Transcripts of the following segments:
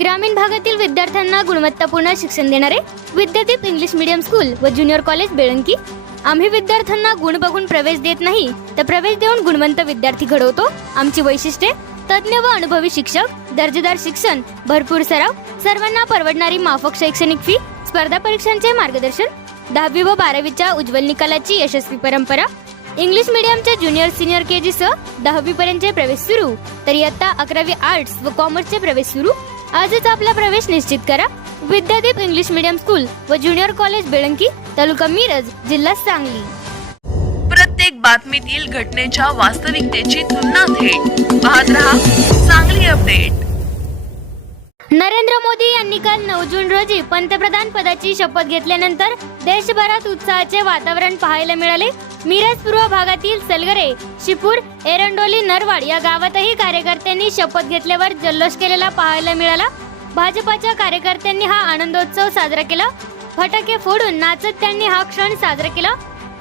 ग्रामीण भागातील विद्यार्थ्यांना गुणवत्तापूर्ण शिक्षण देणारे विद्यापीठ इंग्लिश मीडियम स्कूल व ज्युनियर कॉलेज बेळंकी. आम्ही विद्यार्थ्यांना गुण बघून प्रवेश देत नाही तर प्रवेश देऊन गुणवंत विद्यार्थी घडवतो. आमची वैशिष्ट्ये तज्ज्ञ व अनुभवी शिक्षक दर्जेदार शिक्षण भरपूर सराव सर्वांना परवडणारी माफक शैक्षणिक फी स्पर्धा परीक्षांचे मार्गदर्शन दहावी व बारावीच्या उज्ज्वल निकालाची यशस्वी परंपरा. इंग्लिश मीडियमच्या ज्युनियर सिनियर के जी सह दहावी प्रवेश सुरू. तर इयत्ता अकरावी आर्ट्स व कॉमर्सचे प्रवेश सुरू. आजच आपला प्रवेश निश्चित करा. विद्यादीप इंग्लिश मीडियम स्कूल व ज्युनियर कॉलेज बेळंकी तालुका मिरज जिल्हा सांगली. प्रत्येक बातमीतील घटनेच्या वास्तविकतेची तुलना थेट. पाहत रहा चांगली अपडेट. नरेंद्र मोदी यांनी काल नऊ जून रोजी पंतप्रधान पदाची शपथ घेतल्यानंतर देशभरात उत्साहाचे वातावरण पाहायला मिळाले. मिरज पूर्व भागातील सलगरे शिपूर एरंडोली नरवाड या गावातही कार्यकर्त्यांनी शपथ घेतल्यावर जल्लोष केलेला पाहायला मिळाला. भाजपाच्या कार्यकर्त्यांनी हा आनंदोत्सव साजरा केला. फटाके फोडून नाचत त्यांनी हा क्षण साजरा केला.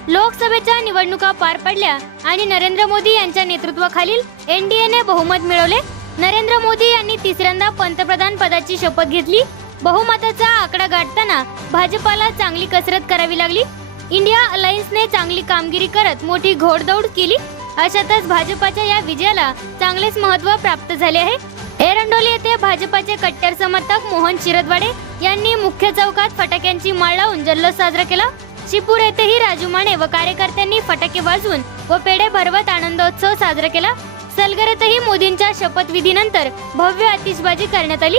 लोकसभेच्या निवडणुका पार पडल्या आणि नरेंद्र मोदी यांच्या नेतृत्वाखालील एनडीएने बहुमत मिळवले. नरेंद्र मोदी यांनी तिसऱ्यांदा पंतप्रधान पदाची शपथ घेतली. बहुमताचा आकडा गाठताना भाजपाला चांगली कसरत करावी लागली. इंडिया अलायन्सने चांगली कामगिरी करत मोठी घोडदौड केली. अशातच भाजपाच्या या विजयाला चांगलेच महत्त्व प्राप्त झाले आहे. एरंडोली येथे भाजपाचे कट्टर समर्थक मोहन शिरदवाडे यांनी मुख्य चौकात फटाक्यांची माळ लावून जल्लोष साजरा केला. शिपूर येथेही राजू माने व कार्यकर्त्यांनी फटाके वाजवून व पेढे भरवत आनंदोत्सव साजरा केला. सलगरेतही मोदींच्या शपथविधीनंतर भव्य आतिषबाजी करण्यात आली.